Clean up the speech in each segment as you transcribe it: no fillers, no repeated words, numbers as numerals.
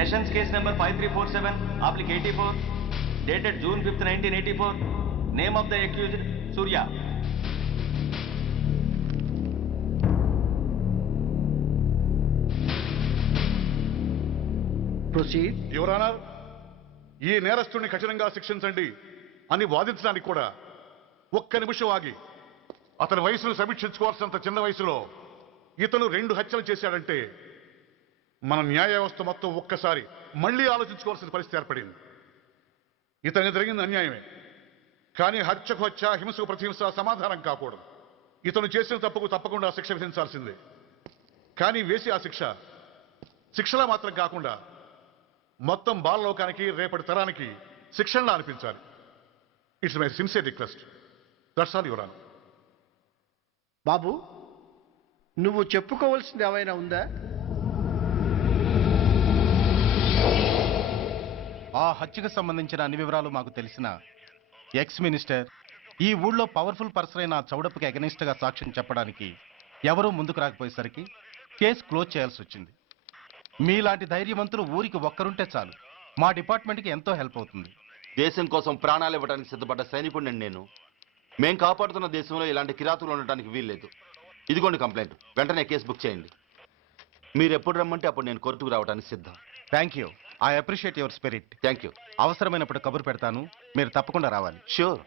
Sessions case number 5347 అప్లిక్ 84 dated June 5th 1984. Name of the accused Surya. Proceed. Your Honor, ఈ నేరస్తుడిని కఠినంగా శిక్షించండి అని వాదించడానికి కూడా ఒక్క నిమిషం ఆగి అతని వయసును సమీక్షించుకోవాల్సినంత చిన్న వయసులో ఇతను 2 హత్యలు చేశాడంటే మన న్యాయ వ్యవస్థ మొత్తం ఒక్కసారి మళ్లీ ఆలోచించుకోవాల్సిన పరిస్థితి ఏర్పడింది. ఇతనికి జరిగింది అన్యాయమే, కానీ హత్యకు హత్య, హింసకు ప్రతిహింస సమాధానం కాకూడదు. ఇతను చేసిన తప్పుకు తప్పకుండా శిక్ష విధించాల్సిందే. కానీ వేసి ఆ శిక్షలా మాత్రం కాకుండా మొత్తం బాలలోకానికి, రేపటి తరానికి శిక్షణలా అనిపించాలి. It's my sincere request. That's all your honour. బాబు, నువ్వు చెప్పుకోవాల్సింది ఏమైనా ఉందా? ఆ హత్యకు సంబంధించిన అన్ని వివరాలు మాకు తెలిసిన ఎక్స్ మినిస్టర్ ఈ ఊళ్ళో పవర్ఫుల్ పర్సన్ అయిన చౌడప్పకి అగెనిస్ట్ గా సాక్ష్యం చెప్పడానికి ఎవరూ ముందుకు రాకపోయేసరికి కేసు క్లోజ్ చేయాల్సి వచ్చింది. మీలాంటి ధైర్యవంతులు ఊరికి ఒక్కరుంటే చాలు, మా డిపార్ట్మెంట్కి ఎంతో హెల్ప్ అవుతుంది. దేశం కోసం ప్రాణాలు ఇవ్వడానికి సిద్ధపడ్డ సైనికుడిని నేను. మేం కాపాడుతున్న దేశంలో ఇలాంటి కిరాతులు ఉండటానికి వీల్లేదు. ఇదిగోండి కంప్లైంట్, వెంటనే కేసు బుక్ చేయండి. మీరు ఎప్పుడు రమ్మంటే అప్పుడు నేను కోర్టుకు రావడానికి సిద్ధం. Thank you, I appreciate your spirit. Thank you. అవసరమైనప్పుడు కబురు పెడతాను, మీరు తప్పకుండా రావాలి. షూర్.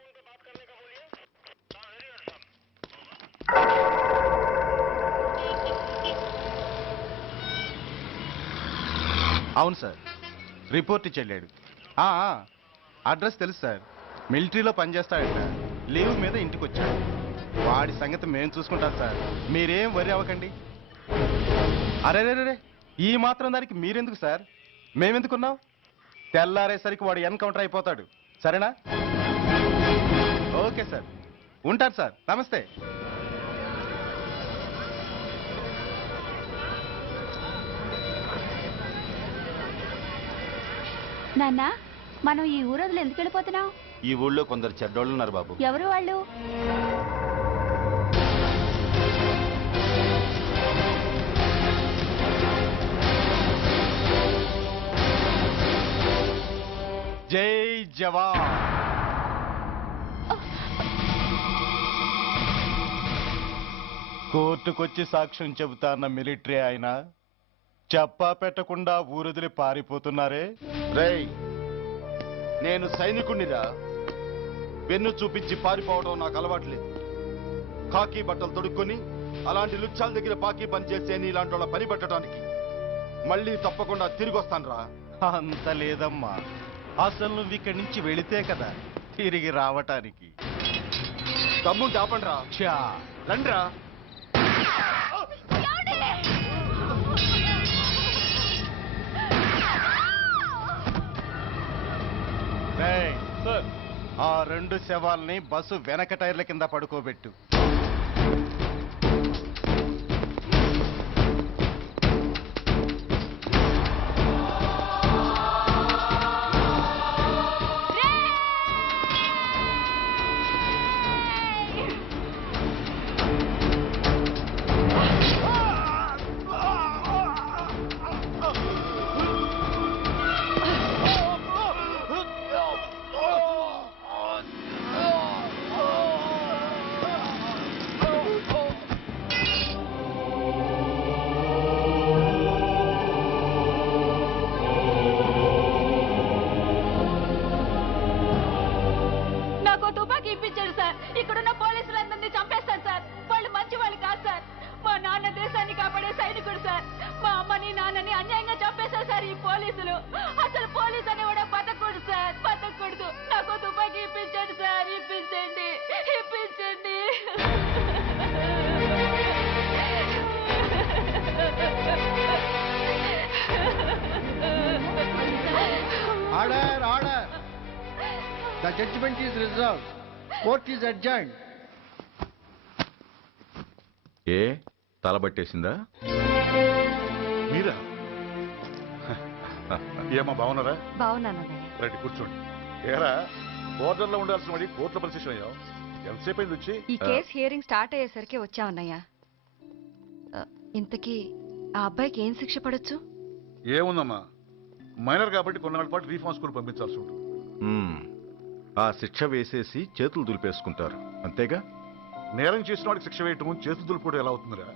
అవును సార్, రిపోర్ట్ ఇచ్చి వెళ్ళాడు. అడ్రస్ తెలుసు సార్, మిలిటరీలో పనిచేస్తాడంట. లీవ్ మీద ఇంటికి వచ్చాడు. వాడి సంగతి మేము చూసుకుంటాం సార్, మీరేం వరి అవ్వకండి. అరే, ఈ మాత్రం దానికి మీరెందుకు సార్, మేమెందుకున్నాం? తెల్లారేసరికి వాడు ఎన్కౌంటర్ అయిపోతాడు. సరేనా? ఓకే సార్, ఉంటాను సార్, నమస్తే. నాన్న, మనం ఈ ఊరొదిలి ఎందుకు వెళ్ళిపోతున్నాం? ఈ ఊళ్ళో కొందరు చెడ్డోళ్ళు ఉన్నారు బాబు. ఎవరు వాళ్ళు? జై జవాన్. కోర్టుకొచ్చి సాక్ష్యం చెబుతాన్న మిలిటరీ ఆయన చెప్పా పెట్టకుండా ఊరొదిలి పారిపోతున్నారే. రేయ్, నేను సైనికుణ్ణిరా. వెన్ను చూపించి పారిపోవడం నాకు అలవాట్లేదు. కాకి బట్టలు తొడుక్కొని అలాంటి లుచ్చాల దగ్గర పాకి పనిచేసే ఇలాంటి వాళ్ళ పని పట్టడానికి మళ్ళీ తప్పకుండా తిరిగి వస్తాను రా. అంత లేదమ్మా, అసలు నువ్వు ఇక్కడి నుంచి వెళితే కదా తిరిగి రావటానికి. తమ్ముంటే ఆపండి రా. చా రండిరా. రేయ్, ఆ 2 శవాల్ని బస్సు వెనక టైర్ల కింద పడుకోబెట్టు. ఇక్కడున్న పోలీసులందరినీ చంపేస్తారు సార్. వాళ్ళు మంచి వాళ్ళు కాదు సార్. మా నాన్న దేశాన్ని కాపాడే సైనికుడు సార్. మా అమ్మని నాన్నని అన్యాయంగా చంపేశారు సార్ ఈ పోలీసులు. అసలు పోలీసు అని కూడా బతకూడదు సార్, బతకూడదు. నాకు తుపాకీ ఇప్పించండి సార్, ఇప్పించండి, ఇప్పించండి. Order, order. The judgment is reserved. Court is adjourned. ఏ తలబట్టేసిందా? మీరా? ఏమా బాగున్నారా? బాగున్నానండి. రండి కూర్చోండి. ఏరా, బోర్డర్లో ఉండాల్సిన వాడి కోర్టులో పరిశీలన అయ్యావు. ఎంతసేపు అయింది వచ్చి? ఈ కేసు హియరింగ్ స్టార్ట్ అయ్యేసరికి వచ్చామన్నయ్య. ఇంతకీ ఆ అబ్బాయికి ఏం శిక్ష పడొచ్చు? ఏముందమ్మా, మైనర్ కాబట్టి కొన్నాళ్ళ పాటు రీఫార్మ్ స్కూల్ పంపించాల్సి ఉంటుంది. ఆ శిక్ష వేసేసి చేతులు దులిపేసుకుంటారు అంతేగా? నేరం చేసిన వాడికి శిక్ష వేయటం చేతులు దులుపుకోవడం ఎలా అవుతుందిరా?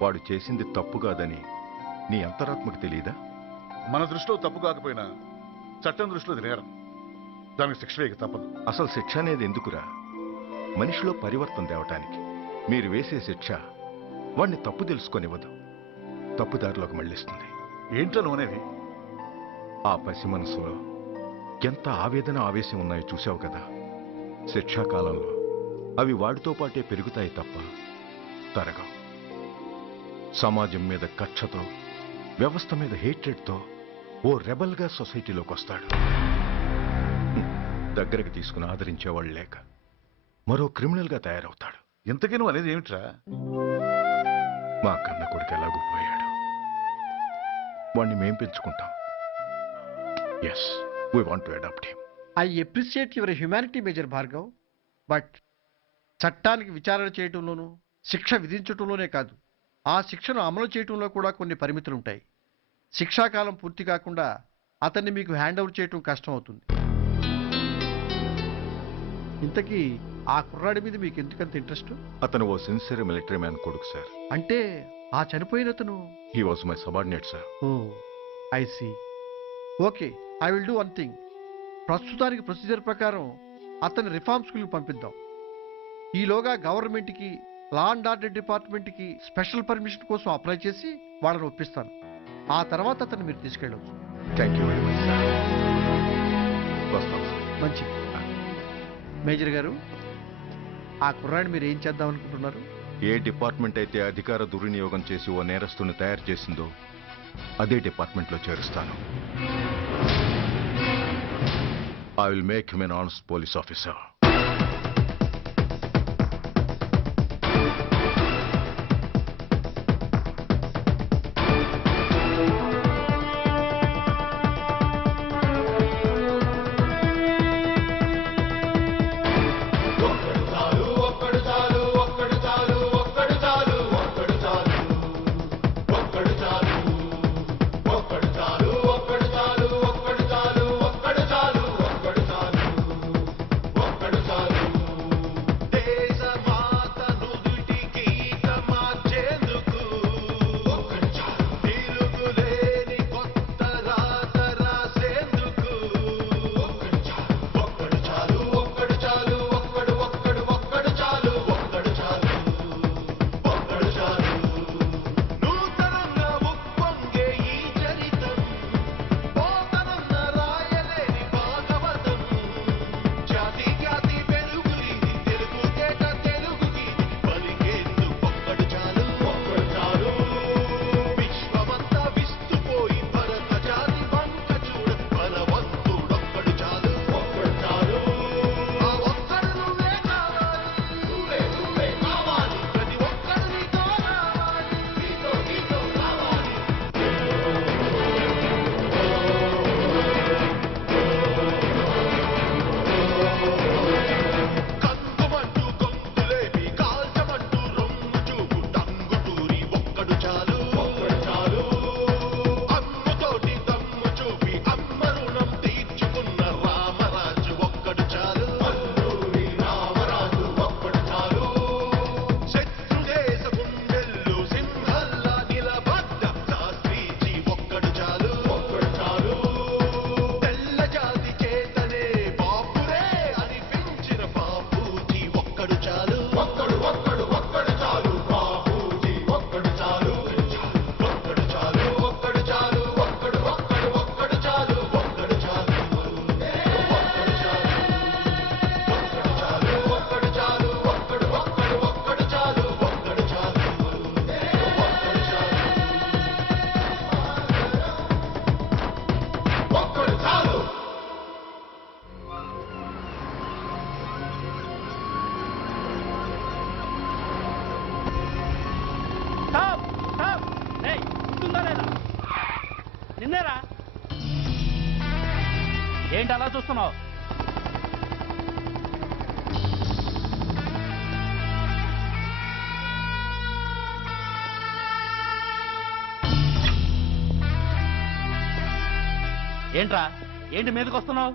వాడు చేసింది తప్పు కాదని నీ అంతరాత్మకు తెలియదా? మన దృష్టిలో తప్పు కాకపోయినా చట్టం దృష్టిలో అది నేరం. దానికి శిక్ష వేయక తప్పదు. అసలు శిక్ష అనేది ఎందుకురా? మనిషిలో పరివర్తన తేవటానికి. మీరు వేసే శిక్ష వాడిని తప్పు తెలుసుకొనివ్వదు, తప్పుదారిలోకి మళ్ళిస్తుంది. ఏంటో నువ్వనేది? ఆ పసి మనసులో ఎంత ఆవేదన ఆవేశం ఉన్నాయో చూసావు కదా. శిక్షాకాలంలో అవి వాడితో పాటే పెరుగుతాయి తప్ప తరగవు. సమాజం మీద కక్షతో, వ్యవస్థ మీద హేట్రెడ్తో ఓ రెబల్గా సొసైటీలోకి వస్తాడు. దగ్గరకు తీసుకుని ఆదరించేవాళ్ళు లేక మరో క్రిమినల్గా తయారవుతాడు. ఇంతకీ నువ్వు అనేది ఏమిట్రా? మా కన్న కొడుకు ఎలాగూ పోయాడు, వాణ్ణి మేం పెంచుకుంటాం. Yes, we want to adopt him. I appreciate your humanity major Bhargav, but చట్టానికి విచారణ చేయటంలోనూ శిక్ష విధించటంలోనే కాదు, ఆ శిక్షను అమలు చేయటంలో కూడా కొన్ని పరిమితులు ఉంటాయి. శిక్షాకాలం పూర్తి కాకుండా అతన్ని మీకు హ్యాండ్ ఓవర్ చేయటం కష్టం అవుతుంది. ఇంతకీ ఆ కుర్రాడి మీద మీకు ఎందుకంత ఇంట్రెస్ట్? అతను ఓ సిన్సియర్ మిలిటరీ మ్యాన్ కొడుకు సార్. అంటే ఆ చనిపోయిన అతను? He was my subordinate sir. Oh I see. Okay, I will do one thing. ప్రస్తుతానికి ప్రొసీజర్ ప్రకారం అతన్ని రిఫార్మ్ స్కూల్కి పంపిద్దాం. ఈలోగా గవర్నమెంట్కి, లా అండ్ ఆర్డర్ డిపార్ట్మెంట్కి స్పెషల్ పర్మిషన్ కోసం అప్లై చేసి వాళ్ళని ఒప్పిస్తాను. ఆ తర్వాత అతన్ని మీరు తీసుకెళ్ళవచ్చు. Thank you very much sir. వస్తాం సార్. మంచిది. మేజర్ గారు, ఆ కుర్రాడిని మీరు ఏం చేద్దాం అనుకుంటున్నారు? ఏ డిపార్ట్మెంట్ అయితే అధికార దుర్వినియోగం చేసి ఓ నేరస్తుని తయారు చేసిందో అదే డిపార్ట్మెంట్లో చేరుస్తాను. I will make him an honest police officer. నిన్నేరా? ఏంటి అలా చూస్తున్నావు? ఏంట్రా ఏంటి మీదకి వస్తున్నావు?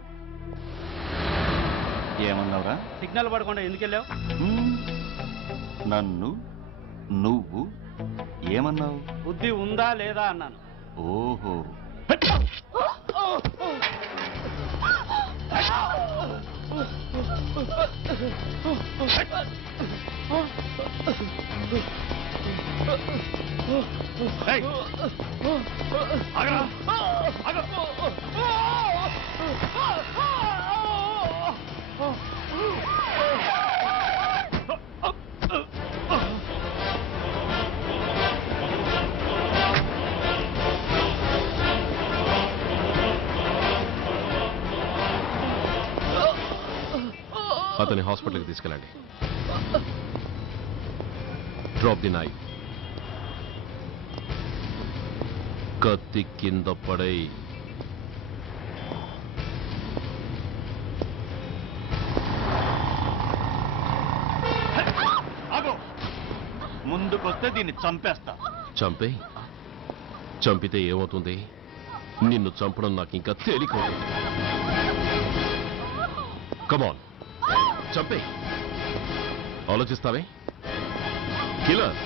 ఏమన్నావురా? సిగ్నల్ పడకుండా ఎందుకు వెళ్ళావు? నన్ను నువ్వు ఏమన్నావు? బుద్ధి ఉందా లేదా అన్నాను. ఓహో, అతని హాస్పిటల్కి తీసుకెళ్ళండి. Drop the knife. కత్తి కింద పడై. ముందుకొస్తే దీన్ని చంపేస్తా. చంపే. చంపితే ఏమవుతుంది? నిన్ను చంపడం నాకు ఇంకా తేలికవుతుంది. కమాన్, చంపే. ఆలోచిస్తావే కిల్లర్?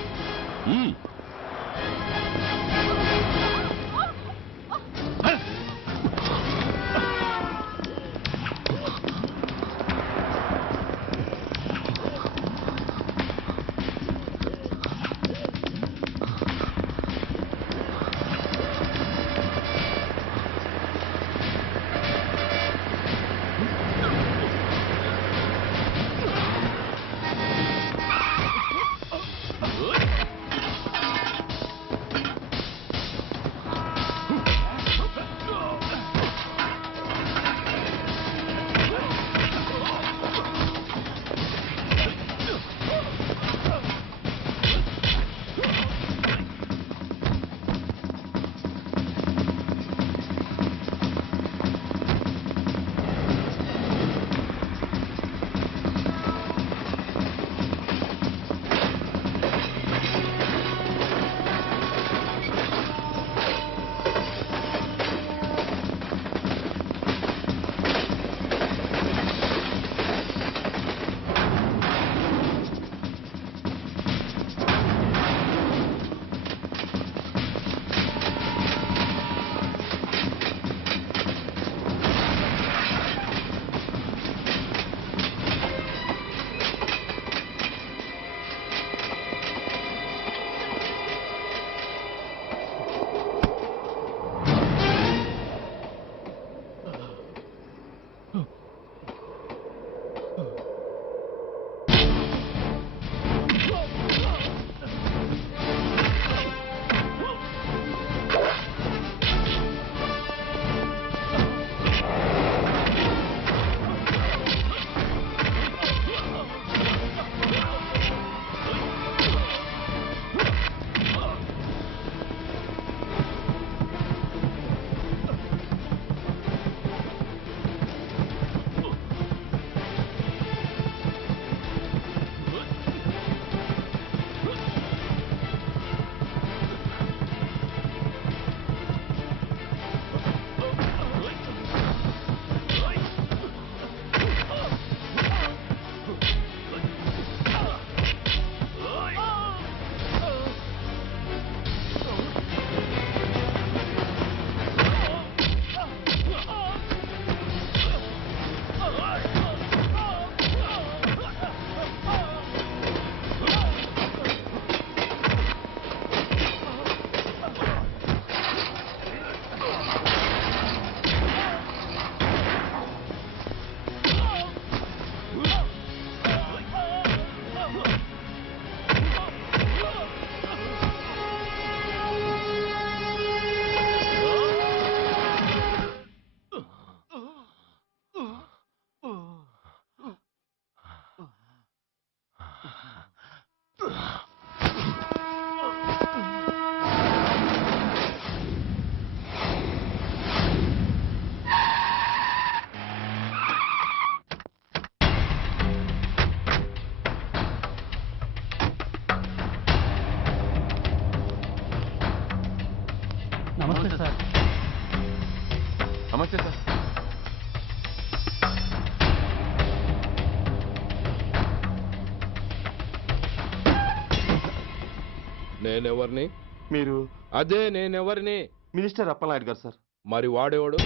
నేనెవరిని? మీరు అదే నేనెవరిని? మినిస్టర్ అప్పలనాయుడు గారు సార్. మరి వాడేవాడు?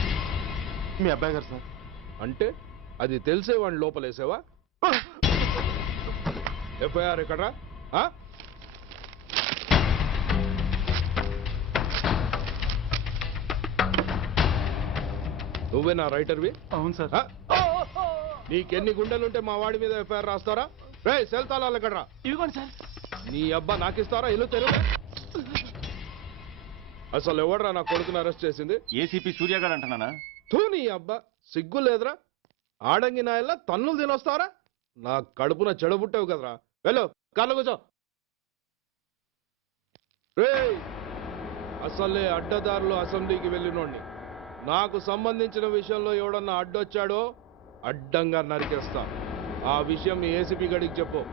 మీ అబ్బాయి గారు సార్. అంటే అది తెలిసే వాడిని లోపలేసావా? ఎఫ్ఐఆర్ ఎక్కడ్రా? ఆ? నువ్వే నా రైటర్వి? అవును సార్. నీకెన్ని గుండెలుంటే మా వాడి మీద ఎఫ్ఐఆర్ రాస్తారా? రే సెల్ తాళాలు ఎక్కడ్రా? ఇదిగోండి సార్. నీ అబ్బా నాకిస్తారా? ఇల్లు తెరువు. అసలు ఎవడ్రా నా కొడుకుని అరెస్ట్ చేసింది? ఏసీపీ సూర్య గారు అంటున్నానా? తూ నీ అబ్బా సిగ్గు లేదురా? ఆడంగి నాయల్లా తన్నులు తినొస్తారా? నా కడుపున చెడబుట్టావు కదరా. వెళ్ళు కార్లో కూర్చో. రే అసలే అడ్డదారులు అసెంబ్లీకి వెళ్ళినోడిని. నాకు సంబంధించిన విషయంలో ఎవడన్నా అడ్డొచ్చాడో అడ్డంగా నరికేస్తా. ఆ విషయం మీ ఏసీపీ గడికి చెప్పు.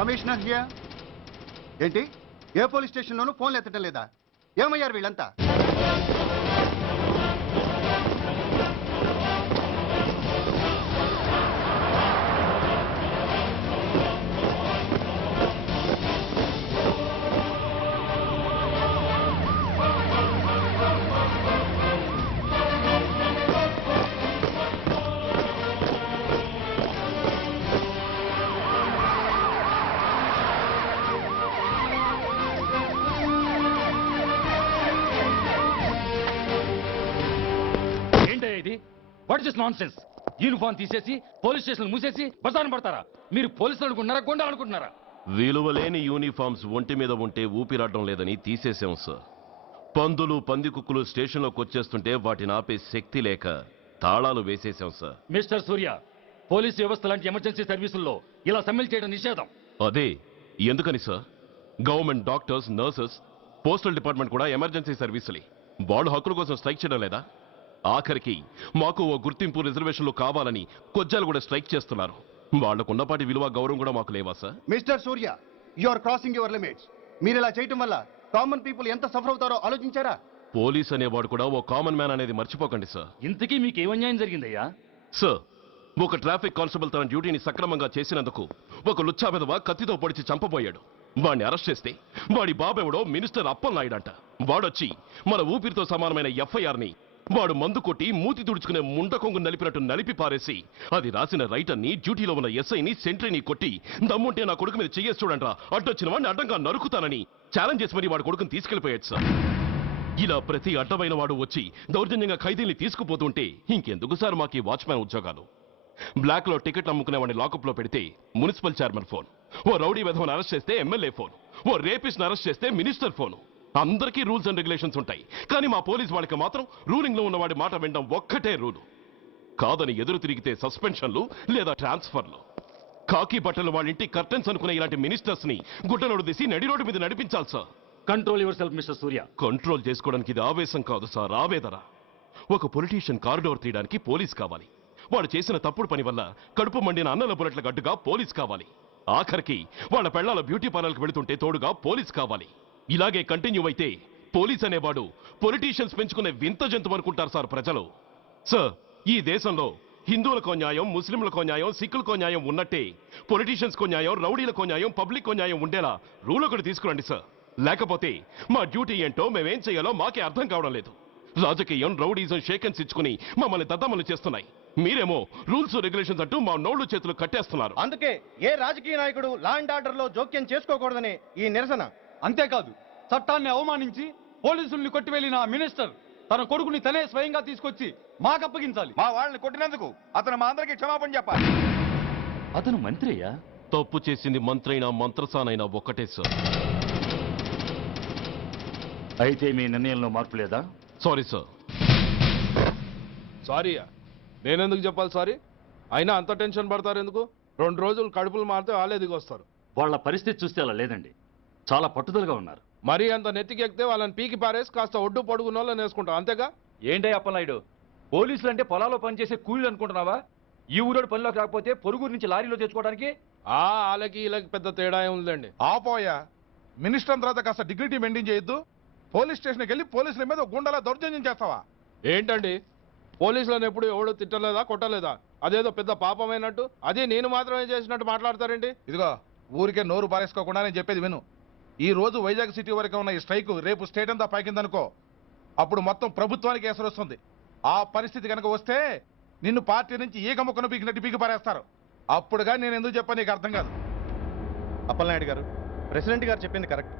Commissioner here. ఏంటి ఏ పోలీస్ స్టేషన్లోనూ ఫోన్లు ఎత్తడం లేదా? ఏమయ్యారు వీళ్ళంతా? What is nonsense? యూనిఫామ్ తీసేసి పోలీస్ స్టేషన్ మూసేసి బజారు పడతారా? మీరు పోలీసులు అనుకుంటున్నారా, గుండాలు అనుకుంటున్నారా? విలువలేని యూనిఫామ్స్ ఒంటి మీద ఉంటే ఊపిరాడడం లేదని తీసేసాం సార్. పందులు పందికుక్కులు స్టేషన్లోకి వచ్చేస్తుంటే వాటిని ఆపే శక్తి లేక తాళాలు వేసేసాం సార్. మిస్టర్ సూర్య, పోలీస్ వ్యవస్థ లాంటి ఎమర్జెన్సీ సర్వీసుల్లో ఇలా సమ్మెలు చేయడం నిషేధం. అదే ఎందుకని sir? Government doctors, nurses, postal department కూడా ఎమర్జెన్సీ సర్వీసులే. వాళ్ళు హక్కుల కోసం స్ట్రైక్ చేయడం లేదా? ఆఖరికి మాకు ఓ గుర్తింపు రిజర్వేషన్లు కావాలని కొజ్జాలు కూడా స్ట్రైక్ చేస్తున్నారు. వాళ్లకున్నపాటి విలువ గౌరవం కూడా మాకు లేవా sir? Mister Surya, you are crossing your limits. మీరు ఇలా చేయటం వల్ల కామన్ పీపుల్ ఎంత సఫర్ అవుతారో ఆలోచించారా? పోలీస్ అనేవాడు కూడా ఓ కామన్ మ్యాన్ అనేది మర్చిపోకండి సార్. ఇంతకీ మీకు ఏమన్యాయం జరిగిందయ్యా? సార్, ఒక ట్రాఫిక్ కానిస్టేబుల్ తన డ్యూటీని సక్రమంగా చేసినందుకు ఒక లుచ్చా విధవ కత్తితో పొడిచి చంపబోయాడు. వాడిని అరెస్ట్ చేస్తే వాడి బాబెవడో మినిస్టర్ అప్పలనాయుడు అంట. వాడొచ్చి మన ఊపిరితో సమానమైన ఎఫ్ఐఆర్ని వాడు మందు కొట్టి మూతి తుడుచుకునే ముండకొంగు నలిపినట్టు నలిపి పారేసి అది రాసిన రైటర్ని, డ్యూటీలో ఉన్న ఎస్ఐని, సెంట్రీని కొట్టి దమ్ముంటే నా కొడుకు మీద చెయ్యేసి చూడంట్రా, అడ్డొచ్చిన వాడిని అడ్డంగా నరుకుతానని ఛాలెంజ్ చేసి మరి వాడు కొడుకుని తీసుకెళ్లిపోయాడు సార్. ఇలా ప్రతి అడ్డమైన వాడు వచ్చి దౌర్జన్యంగా ఖైదీల్ని తీసుకుపోతుంటే ఇంకెందుకు సార్ మాకు ఈ వాచ్మ్యాన్ ఉద్యోగాలు? బ్లాక్ లో టికెట్ అమ్ముకునే వాడిని లాకప్ లో పెడితే మున్సిపల్ చైర్మన్ ఫోన్, ఓ రౌడీ విధవను అరెస్ట్ చేస్తే ఎమ్మెల్యే ఫోన్, ఓ రేపిస్ట్ అరెస్ట్ చేస్తే మినిస్టర్ ఫోన్. అందరికీ రూల్స్ అండ్ రెగ్యులేషన్స్ ఉంటాయి, కానీ మా పోలీస్ వాళ్ళకి మాత్రం రూలింగ్ లో ఉన్నవాడి మాట వినడం ఒక్కటే రూలు. కాదని ఎదురు తిరిగితే సస్పెన్షన్లు లేదా ట్రాన్స్ఫర్లు. కాకి బట్టలు వాళ్ళ ఇంటి కర్టెన్స్ అనుకునే ఇలాంటి మినిస్టర్స్ ని గుడ్డనోడు తీసి నడి రోడ్డు మీద నడిపించాలి sir. Control your self mister Surya. Control చేసుకోవడానికి ఇది ఆవేశం కాదు సార్, ఆవేదన. ఒక పొలిటీషియన్ కారిడోర్ తీయడానికి పోలీస్ కావాలి. వాడు చేసిన తప్పుడు పని వల్ల కడుపు మండిన అన్నల బుల్లెట్ల గడ్డుగా పోలీస్ కావాలి. ఆఖరికి వాళ్ళ పెళ్లాల బ్యూటీ పార్లర్కి వెళుతుంటే తోడుగా పోలీస్ కావాలి. ఇలాగే కంటిన్యూ అయితే పోలీస్ అనేవాడు పొలిటీషియన్స్ పెంచుకునే వింత జంతువు అనుకుంటారు సార్ ప్రజలు. సార్, ఈ దేశంలో హిందువులకో న్యాయం, ముస్లింలకో న్యాయం, సిక్కులకో న్యాయం ఉన్నట్టే పొలిటీషియన్స్కో న్యాయం, రౌడీలకో న్యాయం, పబ్లిక్కో న్యాయం ఉండేలా రూల్ ఒకటి తీసుకురండి సార్. లేకపోతే మా డ్యూటీ ఏంటో మేమేం చేయాలో మాకే అర్థం కావడం లేదు. రాజకీయం, రౌడీజం షేకెన్స్ ఇచ్చుకుని మమ్మల్ని దద్దమలు చేస్తున్నాయి. మీరేమో రూల్స్ రెగ్యులేషన్స్ అంటూ మా నోళ్లు చేతులు కట్టేస్తున్నారు. అందుకే ఏ రాజకీయ నాయకుడు లా అండ్ ఆర్డర్ లో జోక్యం చేసుకోకూడదని ఈ నిరసన. అంతేకాదు, చట్టాన్ని అవమానించి పోలీసుల్ని కొట్టివెళ్లిన మినిస్టర్ తన కొడుకుని తనే స్వయంగా తీసుకొచ్చి మాకు అప్పగించాలి. మా వాళ్ళని కొట్టినందుకు అతను మా అందరికీ క్షమాపణ చెప్పాలి. అతను మంత్రి అయ్యా. తప్పు చేసింది మంత్రైనా మంత్రసానైనా ఒక్కటే సార్. అయితే మీ నిర్ణయంలో మార్పు లేదా? Sorry sir. సారీయా? నేనెందుకు చెప్పాలి సారీ? అయినా అంత టెన్షన్ పడతారు ఎందుకు? 2 రోజులు కడుపులు మారితే వాళ్ళే దిగొస్తారు. వాళ్ళ పరిస్థితి చూస్తే అలా లేదండి, చాలా పట్టుదలగా ఉన్నారు. మరీ అంత నెత్తికెక్కితే వాళ్ళని పీకి పారేసి కాస్త ఒడ్డు పొడుగున్న వాళ్ళని వేసుకుంటాం, అంతేగా? ఏంటే అప్పలనాయుడు, పోలీసులు అంటే పొలాల్లో పనిచేసే కూలీలు అనుకుంటున్నావా? ఈ ఊరోడు పనిలోకి రాకపోతే పొరుగురు నుంచి లారీలో తెచ్చుకోవడానికి వాళ్ళకి వీళ్ళకి పెద్ద తేడా ఉందండి. ఆపోయా, మినిస్టర్ తర్వాత కాస్త డిగ్నిటీ మెయింటైన్ చేయొద్దు. పోలీస్ స్టేషన్కి వెళ్ళి పోలీసుల మీద గుండెలా దౌర్జన్యం చేస్తావా? ఏంటండి, పోలీసులను ఎప్పుడు ఎవడు తిట్టలేదా, కొట్టలేదా? అదేదో పెద్ద పాపమైనట్టు, అదే నేను మాత్రమే చేసినట్టు మాట్లాడతారేంటి? ఇదిగో, ఊరికే నోరు పారేసుకోకుండా నేను చెప్పేది విను. ఈ రోజు వైజాగ్ సిటీ వరకు ఉన్న ఈ స్ట్రైక్ రేపు స్టేట్ అంతా పైకిందనుకో, అప్పుడు మొత్తం ప్రభుత్వానికి ఎసరు వస్తుంది. ఆ పరిస్థితి కనుక వస్తే నిన్ను పార్టీ నుంచి ఈగ ముక్కను పీకినట్టు పీకి పారేస్తారు. అప్పుడుగా నేను ఎందుకు చెప్పాను నీకు అర్థం కాదు. అప్పలనాయుడు గారు, ప్రెసిడెంట్ గారు చెప్పింది కరెక్ట్.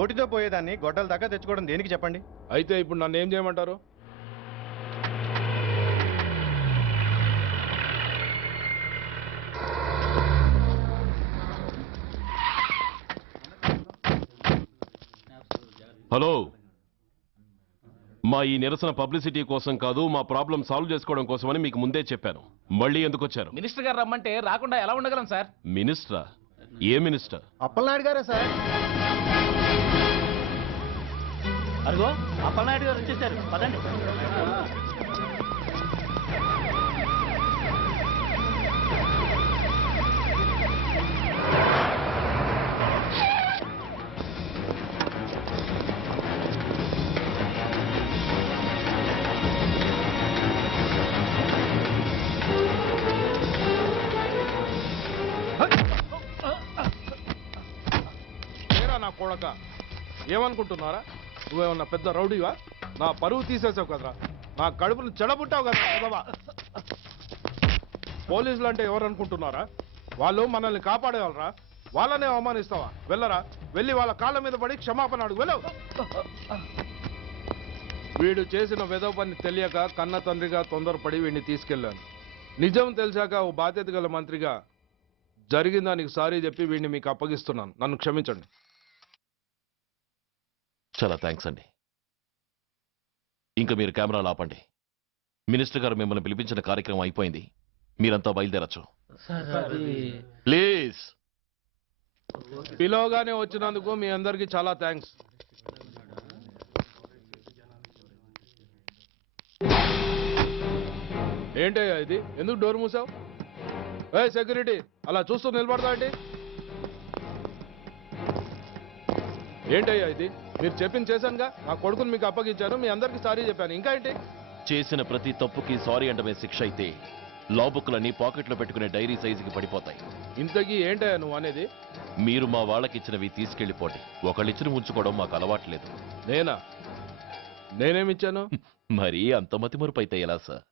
ఓటితో పోయేదాన్ని గొడ్డల దాకా తెచ్చుకోవడం దేనికి చెప్పండి? అయితే ఇప్పుడు నన్ను ఏం చేయమంటారు? హలో, మా ఈ నిరసన పబ్లిసిటీ కోసం కాదు, మా ప్రాబ్లం సాల్వ్ చేసుకోవడం కోసమని మీకు ముందే చెప్పాను. మళ్ళీ ఎందుకు వచ్చారు? మినిస్టర్ గారు రమ్మంటే రాకుండా ఎలా ఉండగలం సార్? మినిస్టరా? ఏ మినిస్టర్? అప్పలనాయుడు గారే సార్. అదిగో అప్పలనాయుడు గారు వచ్చేసారు, పదండి. నా కొడక, ఏమనుకుంటున్నారా? నువ్వేమన్నా పెద్ద రౌడీవా? నా పరువు తీసేసావు కదరా, నా కడుపును చెడబుట్టావు కదా. పోలీసులు అంటే ఎవరు అనుకుంటున్నారా? వాళ్ళు మనల్ని కాపాడేవాళ్ళరా, వాళ్ళనే అవమానిస్తావా? వెళ్ళరా, వెళ్ళి వాళ్ళ కాళ్ళ మీద పడి క్షమాపణ అడుగు, వెళ్ళవు. వీడు చేసిన వెధవ పని తెలియక కన్న తండ్రిగా తొందరపడి వీడిని తీసుకెళ్లాను. నిజం తెలిసాక ఓ బాధ్యత గల మంత్రిగా జరిగిన దానికి సారీ చెప్పి వీడిని మీకు అప్పగిస్తున్నాను. నన్ను క్షమించండి. చాలా థ్యాంక్స్ అండి. ఇంకా మీరు కెమెరాలు ఆపండి. మినిస్టర్ గారు మిమ్మల్ని పిలిపించిన కార్యక్రమం అయిపోయింది, మీరంతా బయలుదేరచ్చు ప్లీజ్. పిలవగానే వచ్చినందుకు మీ అందరికీ చాలా థ్యాంక్స్. ఏంటయ్యా ఇది, ఎందుకు డోర్ మూసావు? ఏ సెక్యూరిటీ, అలా చూస్తూ నిలబడతా ఏంటి? ఏంటయ్యా ఇది? మీరు చెప్పింది చేశానుగా, నా కొడుకుని మీకు అప్పగించాను, మీ అందరికీ సారీ చెప్పాను, ఇంకా ఏంటి? చేసిన ప్రతి తప్పుకి సారీ అంటమే శిక్ష అయితే లా బుక్లన్నీ పాకెట్లో పెట్టుకునే డైరీ సైజుకి పడిపోతాయి. ఇంతకీ ఏంటయ్యా నువ్వు అనేది? మీరు మా వాళ్ళకిచ్చినవి తీసుకెళ్లిపోండి. ఒకళ్ళిచ్చిన ఉంచుకోవడం మాకు అలవాట్లేదు. నేనా? నేనేమిచ్చాను? మరీ అంత మతిమరుపు అయితే ఎలా సార్?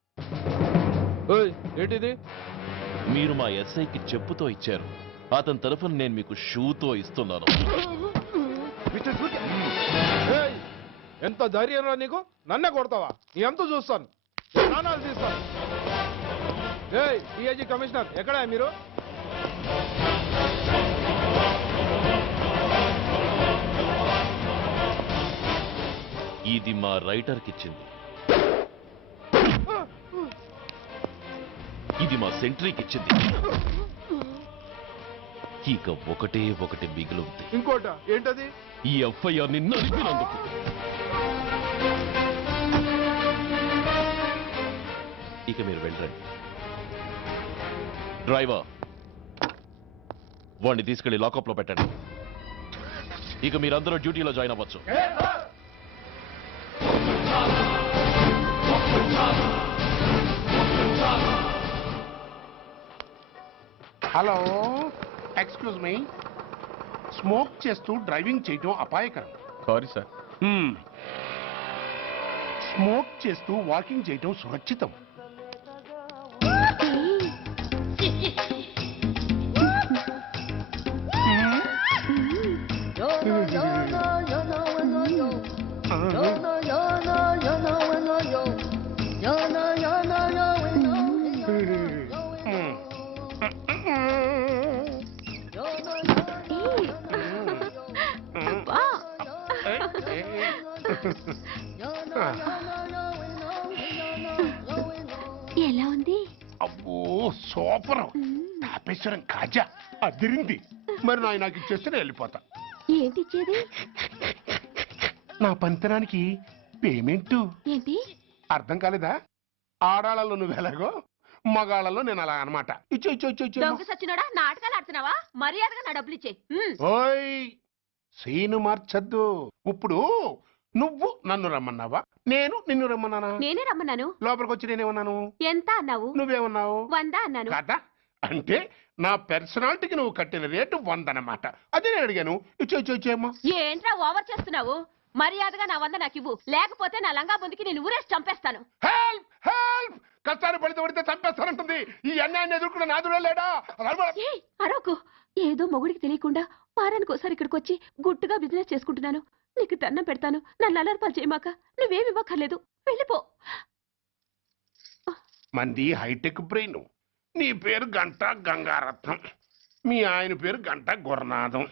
ఏంటిది? మీరు మా ఎస్ఐకి చెప్పుతో ఇచ్చారు, అతని తరఫున నేను మీకు షూతో ఇస్తున్నాను. ఎంత ధైర్యం రా నీకు? నన్నే కొడతావా? నీ ఎంత చూస్తాను, ప్రాణాలు తీస్తాను. డిఐజీ కమిషనర్ ఎక్కడా మీరు? ఇది మా రైటర్కి ఇచ్చింది, ఇది మా సెంట్రీకి ఇచ్చింది. ఇక ఒకటే ఒకటి మిగిలింది. ఇంకోట ఏంటది? ఈ ఎఫ్ఐఆర్ ని నలిపినందుకు. ఇక మీరు వెళ్ళండి. డ్రైవర్, వాడిని తీసుకెళ్లి లాకప్ లో పెట్టండి. ఇక మీరందరూ డ్యూటీలో జాయిన్ అవ్వచ్చు. Hello, excuse me. స్మోక్ చేస్తూ డ్రైవింగ్ చేయటం అపాయకరం. Sorry sir. స్మోక్ చేస్తూ వాకింగ్ చేయటం సురక్షితం. ఎలా ఉంది? అబ్బో సూపర్. తాపేశ్వరం కాజా అదిరింది. మరి నాకు ఇచ్చేస్తే నేను వెళ్ళిపోతా. ఏంటి ఇచ్చేది? నా పంతనానికి పేమెంట్. ఏంటి అర్థం కాలేదా? ఆడాళ్ళలో నువ్వు ఎలాగో మగాళ్ళలో నేను అలా అనమాట. ఇచ్చో ఇచ్చో ఇచ్చో ఇచ్చో. దొంగ సచ్చినోడా, నాటకాలు ఆడుతున్నావా? మర్యాదగా నా డబ్బులు ఇచ్చే. ఓయ్ సీను మార్చద్దు. ఇప్పుడు నువ్వు నన్ను రమ్మన్నావా, నేను నిన్ను రమ్మన్నానా? నేనే రమ్మన్నాను. లోపలికి వచ్చి నేనేమన్నాను? ఎంత అన్నావు? నువ్వేమన్నావు? 100 అన్నాను. కదా అంటే నా పర్సనాలిటీకి నువ్వు కట్టిన రేటు 100 అన్నమాట. అదే నేను అడిగాను. ఇచ్చో ఇచ్చో ఇచ్చేమ్మా. ఏంట్రా ఓవర్ చేస్తున్నావు? మర్యాదగా నా 100 నాకు ఇవ్వు, లేకపోతే నా లంగా బొందికి నేను ఊరేసి చంపేస్తాను. Help help. కష్టాన్ని పడితే చంపేస్తానంటుంది. ఈ అన్యాయాన్ని ఎదుర్కొన్న నాదుడే లేడా? అరవకు. ఏదో మొగుడికి తెలియకుండా వారానికి ఒకసారి ఇక్కడికి వచ్చి గుట్టుగా బిజినెస్ చేసుకుంటున్నాను. నీకు దండం పెడతాను, నన్ను అలర్పాలు చేయమాక. నువ్వేమి ఇవ్వక్కర్లేదు, వెళ్ళిపో. మంది హైటెక్ బ్రెయిన్. నీ పేరు గంట గంగారత్నం, మీ ఆయన పేరు గంట గురునాథం.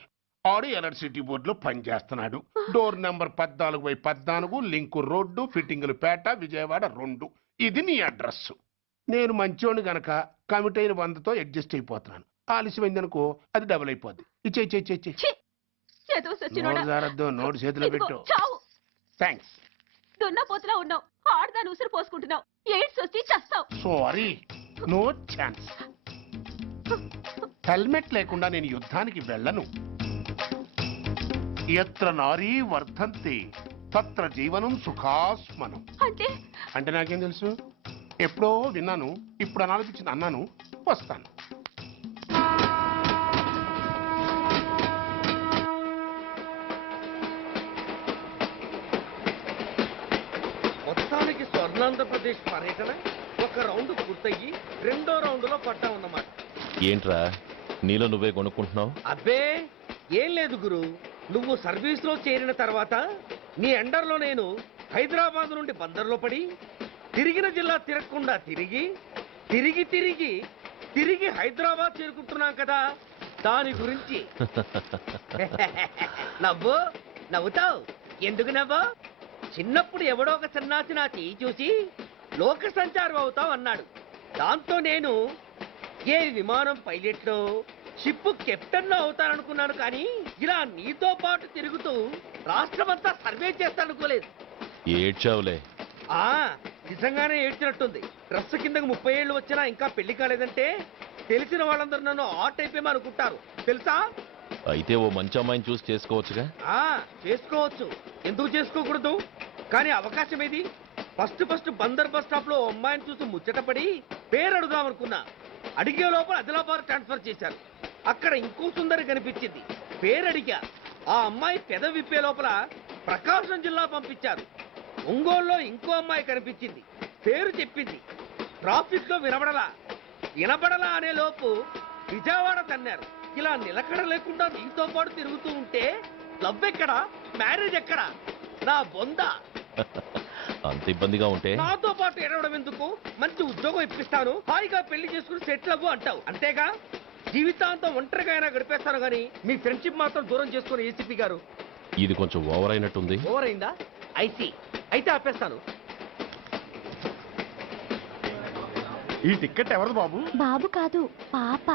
ఆడు ఎలక్ట్రిసిటీ బోర్డులో పనిచేస్తున్నాడు. డోర్ నెంబర్ 14/14, లింకు రోడ్డు, ఫిట్టింగులు పేట, విజయవాడ 2. ఇది నీ అడ్రస్. నేను మంచోని గనక కమిట్ అయిన 100తో అడ్జస్ట్ అయిపోతున్నాను. ఆలస్యమైందనుకో అది డబుల్ అయిపోద్ది. ఇచ్చే నోటు చేతిలో పెట్టు. థ్యాంక్స్. దున్నపోతులా ఉన్నావు, ఆడదాని ఉసురు పోసుకుంటున్నావు. ఎయిడ్స్ వచ్చి చస్తావు. Sorry, no chance. హెల్మెట్ లేకుండా నేను యుద్ధానికి వెళ్ళను. ఎత్ర నారీ వర్ధంతి తత్ర జీవనం సుఖాస్మనం. అంటే నాకేం తెలుసు? ఎప్పుడో విన్నాను, ఇప్పుడు అనాలనిపించింది అన్నాను. వస్తాను. మొత్తానికి స్వర్ణాంధ్రప్రదేశ్ పర్యటన ఒక రౌండ్ పూర్తయ్యి 2వ రౌండ్లో పడ్డామన్నమాట. ఏంట్రా నీలో నువ్వే కొనుక్కుంటున్నావు? అబ్బే ఏం లేదు గురు. నువ్వు సర్వీస్లో చేరిన తర్వాత నీ అండర్లో నేను హైదరాబాద్ నుండి బందర్లో పడి తిరిగిన జిల్లా తిరగకుండా తిరిగి తిరిగి తిరిగి తిరిగి హైదరాబాద్ చేరుకుంటున్నాం కదా, దాని గురించి. నవ్వు నవ్వుతావు ఎందుకు నవ్వు? చిన్నప్పుడు ఎవడో ఒక సన్నాసి నా చెయ్యి చూసి లోక సంచారం అవుతావు అన్నాడు. దాంతో నేను ఏ విమానం పైలట్లో షిప్ కెప్టెన్ అవుతాననుకున్నాను. కానీ ఇలా నీతో పాటు తిరుగుతూ రాష్ట్రమంతా సర్వే చేస్తాననుకోలేదు. ఏడ్చావులే. నిజంగానే ఏడ్చినట్టుంది. డ్రెస్ కిందకు 30 ఏళ్ళు వచ్చినా ఇంకా పెళ్లి కాలేదంటే తెలిసిన వాళ్ళందరూ నన్ను ఆ టైప్ ఏమో అనుకుంటారు తెలుసా? అయితే ఓ మంచి అమ్మాయిని చూసి చేసుకోవచ్చుగా. చేసుకోవచ్చు, ఎందుకు చేసుకోకూడదు? కానీ అవకాశం ఏది? ఫస్ట్ బందర్ బస్ స్టాప్ లో అమ్మాయిని చూసి ముచ్చటపడి పేరు అడుగుదామనుకున్నా. అడిగే లోపల ఆదిలాబాద్ ట్రాన్స్ఫర్ చేశారు. అక్కడ ఇంకో సుందరి కనిపించింది, పేరు అడిగా. ఆ అమ్మాయి పెద విప్పే లోపల ప్రకాశం జిల్లా పంపించారు. ఒంగోలులో ఇంకో అమ్మాయి కనిపించింది, పేరు చెప్పింది. ట్రాఫిక్ లో వినబడలా అనే లోపు విజయవాడ తన్నారు. ఇలా నిలకడ లేకుండా నీతో పాటు తిరుగుతూ ఉంటే లవ్ ఎక్కడా, మ్యారేజ్ ఎక్కడా? నా బొంద. అంత ఇబ్బందిగా ఉంటే నాతో పాటు ఎడవడం ఎందుకు? మంచి ఉద్యోగం ఇప్పిస్తాను, హాయిగా పెళ్లి చేసుకుని సెటిల్ అవ్వు అంటావు అంతేగా. జీవితాంతం ఒంటరిగా అయినా గడిపేస్తాను కానీ మీ ఫ్రెండ్షిప్ మాత్రం దూరం చేసుకుని ఏసీపీ గారు. ఇది కొంచెం ఓవర్ అయినట్టుంది. ఓవర్ అయిందా? ఐసీ, అయితే ఆపేస్తాను. ఈ టికెట్ ఎవరిది బాబు? బాబు కాదు, పాప.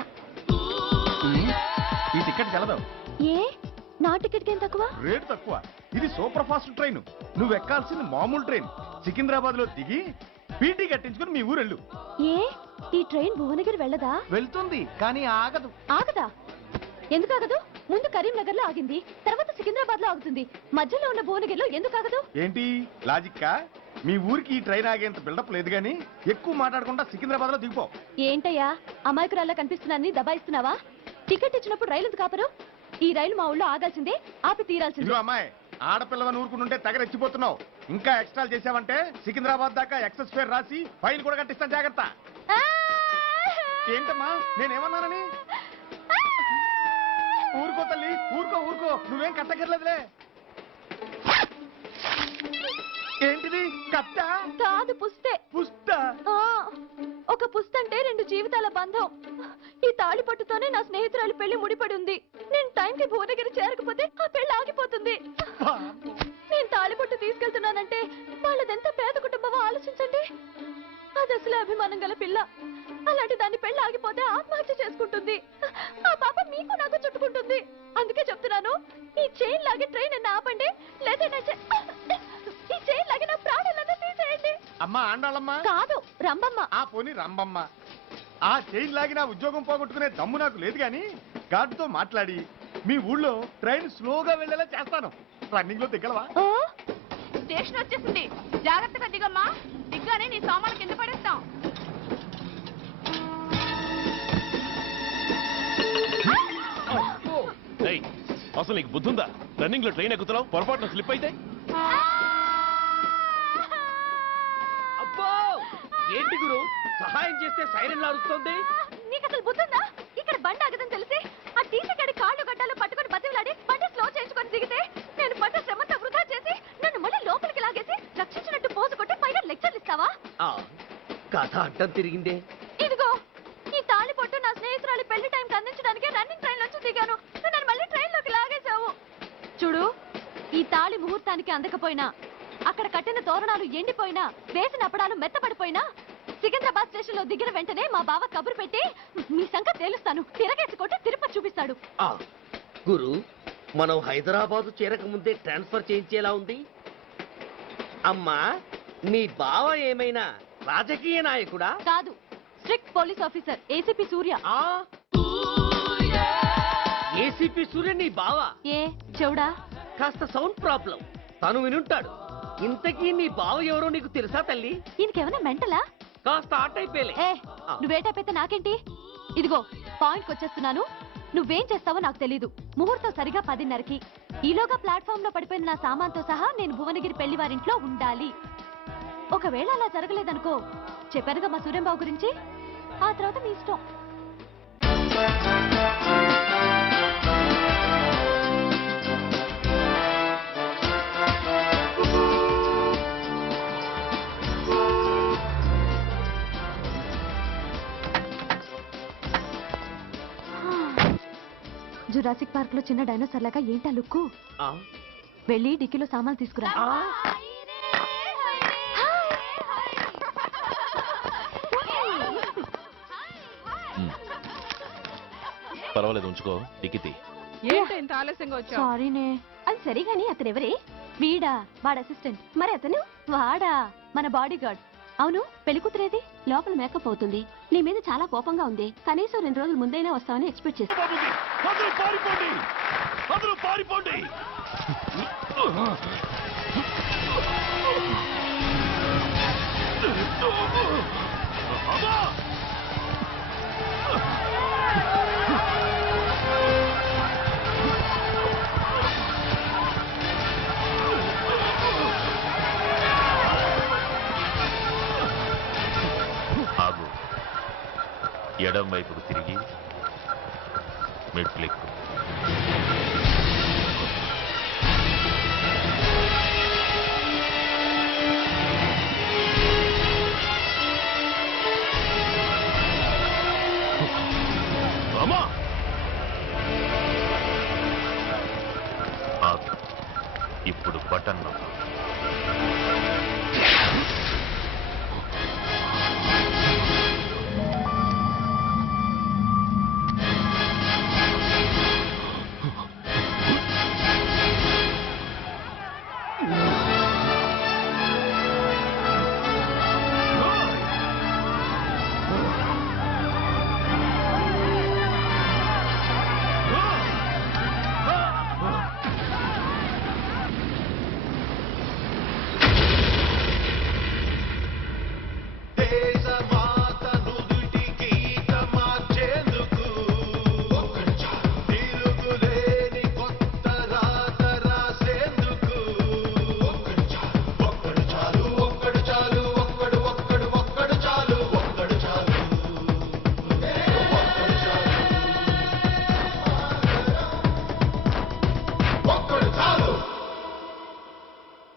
ఈ టికెట్ గలదు. ఏ నా టికెట్ ఏం తక్కువ? రేటు తక్కువ. ఇది సూపర్ ఫాస్ట్ ట్రైన్. నువ్వు ఎక్కాల్సింది మామూలు ట్రైన్. సికింద్రాబాద్ లో దిగి పీటీ కట్టించుకుని మీ ఊరెళ్ళు. ఏ ఈ ట్రైన్ భువనగిరి వెళ్ళదా? వెళ్తుంది కానీ ఆగదు. ఆగదా? ఎందుకు ఆగదు? ముందు కరీంనగర్ లో ఆగింది, తర్వాత సికింద్రాబాద్ లో ఆగుతుంది. మధ్యలో ఉన్న భువనగిరిలో ఎందుకు ఆగదు? ఏంటి లాజిక్కా? మీ ఊరికి ఈ ట్రైన్ ఆగేంత బిల్డప్ లేదు గానీ ఎక్కువ మాట్లాడకుండా సికింద్రాబాద్ లో దిగిపో. ఏంటయ్యా అమాయకురాల్లా కనిపిస్తున్నాన్ని దబాయిస్తున్నావా? టికెట్ ఇచ్చినప్పుడు రైలు ఎందుకు ఆపరు? ఈ రైలు మా ఊళ్ళో ఆగాల్సిందే, ఆపి తీరాల్సిందే. ఇదిగో అమ్మాయి, ఆడపిల్లవని ఊరుకుంటుంటే తెగరెచ్చిపోతున్నావు. ఇంకా ఎక్స్ట్రాలు చేసావంటే సికింద్రాబాద్ దాకా ఎక్సెస్ ఫేర్ రాసి ఫైన్ కూడా కట్టిస్తాను, జాగ్రత్త. ఏంటమ్మా నేనేమన్నానని? ఊరుకో తల్లి, ఊరుకో ఊరుకో, నువ్వేం కట్టకర్లేదులే. ఏంటిది? కట్ట కాదు, పుస్తే. పుస్త? ఒక పుస్తంటే 2 జీవితాల బంధం. ఈ తాళి పట్టుతోనే నా స్నేహితురాలు పెళ్లి ముడిపడి ఉంది. నేను టైంకి భువనగిరి చేరకపోతే ఆ పెళ్లి ఆగిపోతుంది. నేను తాళి పట్టు తీసుకెళ్తున్నానంటే వాళ్ళదెంత పేద కుటుంబమో ఆలోచించండి. అది అసలు అభిమానం గల పిల్ల. అలాంటి దాన్ని పెళ్లి ఆగిపోతే ఆత్మహత్య చేసుకుంటుంది. ఆ పాప మీకు నాకు చుట్టుకుంటుంది. అందుకే చెప్తున్నాను, ఈ చైన్ లాగి ట్రైన్ అన్న ఆపండి, లేదా ఈ చైన్ లాగి నా ప్రాణాలన్నా తీసేయండి. అమ్మా ఆండాళ్ళమ్మా కాదు, రంబమ్మ. ఆ పోని రంబమ్మ. ఆ చైన్ లాగి నా ఉద్యోగం పోగొట్టుకునే దమ్ము నాకు లేదు గాని గార్డుతో మాట్లాడి మీ ఊళ్ళో ట్రైన్ స్లోగా వెళ్ళేలా చేస్తాను. రన్నింగ్ లో దిగలవా? స్టేషన్ వచ్చేసింది, జాగ్రత్తగా దిగమ్మా. దిగ్గానే నీ సామాన్లు కింద పడేస్తాం. అసలు నీకు బుద్ధుందా? రన్నింగ్ లో ట్రైన్ ఎక్కుతున్నావు, పొరపాటున స్లిప్ అయితే? అబ్బో ఏంటి గురు, సహాయం చేస్తే సైరన్ లారుస్తోంది. నీకు అసలు బుద్ధుందా? ఇక్కడ బండి ఆగదని తెలిసి ఆ టీసీ గడి కాళ్ళు గడ్డాలు పట్టుకొని బతిలాడి బండి స్లో చేయించుకొని దిగితే నేను పడ్డ శ్రమంతా వృధా చేసి నన్ను మళ్ళీ లోపలికి లాగేసి రక్షించినట్టు పోజు కొట్టి పైన లెక్చర్లు ఇస్తావా? కథ అడ్డం తిరిగిందే. ఇదిగో ఈ తాళి పొట్టు నా స్నేహితురాలి పెళ్లి టైంకి అందించడానికి రన్నింగ్ ట్రైన్ నుంచి దిగాను. నన్ను మళ్ళీ ట్రైన్ లోకి లాగేశావు. చూడు, ఈ తాళి ముహూర్తానికి అందకపోయినా, అక్కడ కట్టిన తోరణాలు ఎండిపోయినా, వేసిన అప్పడాలు మెత్తపడిపోయినా, సికింద్రాబాద్ స్టేషన్ లో దిగిన వెంటనే మా బావ కబురు పెట్టి మీ సంగతి తేలుస్తాను, తిరగేసి కొట్టి తిరుపతి చూపిస్తాడు. గురు, మనం హైదరాబాద్ చేరక ముందే ట్రాన్స్ఫర్ చేయించేలా ఉంది. అమ్మా, నీ బావ ఏమైనా రాజకీయ నాయకుడా? కాదు, స్ట్రిక్ట్ పోలీస్ ఆఫీసర్, ఏసీపీ సూర్య. ఏసీపీ సూర్య నీ బావ? ఏ చెవుడా? కాస్త సౌండ్ ప్రాబ్లం, తను వినుంటాడు. ఇంతకీ నీ బావ ఎవరో నీకు తెలుసా తల్లి? ఈయనకేమైనా మెంటలా? కాస్త ఆట అయిపోయలే. నువ్వేటైతే నాకేంటి? ఇదిగో పాయింట్కి వచ్చేస్తున్నాను. నువ్వేం చేస్తావో నాకు తెలీదు. ముహూర్తం సరిగా 10:30కి. ఈలోగా ప్లాట్ఫామ్ లో పడిపోయిన నా సామాన్తో సహా నేను భువనగిరి పెళ్లి వారింట్లో ఉండాలి. ఒకవేళ అలా జరగలేదనుకో, చెప్పానుగా మా సూర్యంబాబు గురించి, ఆ తర్వాత మీ ఇష్టం. జురాసిక్ పార్క్ లో చిన్న డైనోసార్ లాగా ఏంటా లుక్కు? వెళ్ళి డిక్కీలో సామాన్లు తీసుకురా. పర్వాలేదు, ఉంచుకో. టికెట్ ఏంటి ఇంత ఆలస్యంగా వచ్చావు? సారీనే. అది సరిగాని అతను ఎవరే? వీడా, వాడు అసిస్టెంట్. మరి అతను? వాడా, మన బాడీ గార్డ్. అవును, పెళ్లి కూతురేది? లోపల మేకప్ అవుతుంది. నీ మీద చాలా కోపంగా ఉంది. కనీసం 2 రోజుల ముందైనా వస్తామని ఎక్స్పెక్ట్ చేస్తాను. ఆగు, ఎడం వైపుకు తిరిగి మెట్లెక్కు. ఆగు, ఇప్పుడు బటన్ నొక్కు.